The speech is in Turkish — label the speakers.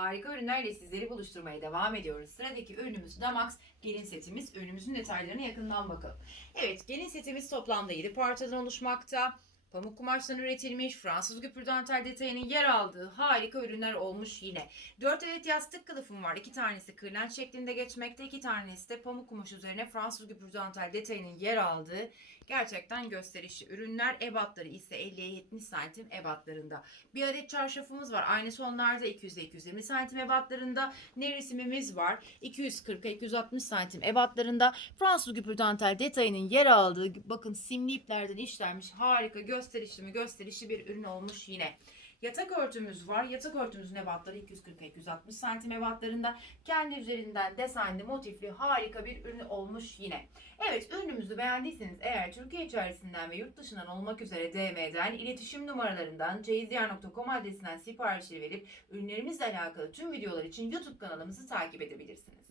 Speaker 1: Harika ürünlerle sizleri buluşturmaya devam ediyoruz. Sıradaki ürünümüz Damax gelin setimiz. Ürünümüzün detaylarına yakından bakalım. Evet gelin setimiz toplamda 7 parçadan oluşmakta. Pamuk kumaştan üretilmiş Fransız güpür dantel detayının yer aldığı harika ürünler olmuş yine. 4 adet yastık kılıfım var. 2 tanesi kırlent şeklinde geçmekte. 2 tanesi de pamuk kumaş üzerine Fransız güpür dantel detayının yer aldığı gerçekten gösterişli ürünler. Ebatları ise 50'ye 70 santim ebatlarında. Bir adet çarşafımız var. Aynısı onlarda 200'e 220 santim ebatlarında. Nevresimimiz var. 240'a 260 santim ebatlarında. Fransız güpür dantel detayının yer aldığı bakın simli iplerden işlenmiş harika gösterişli mi gösterişli bir ürün olmuş yine. Yatak örtümüz var. Yatak örtümüzün ebatları 240'a 260 santim ebatlarında. Kendi üzerinden desenli, motifli harika bir ürün olmuş yine. Evet ürünümüzü beğendiyseniz eğer Türkiye içerisinden ve yurt dışından olmak üzere DM'den iletişim numaralarından ceyizdiyar.com adresinden siparişleri verip ürünlerimizle alakalı tüm videolar için YouTube kanalımızı takip edebilirsiniz.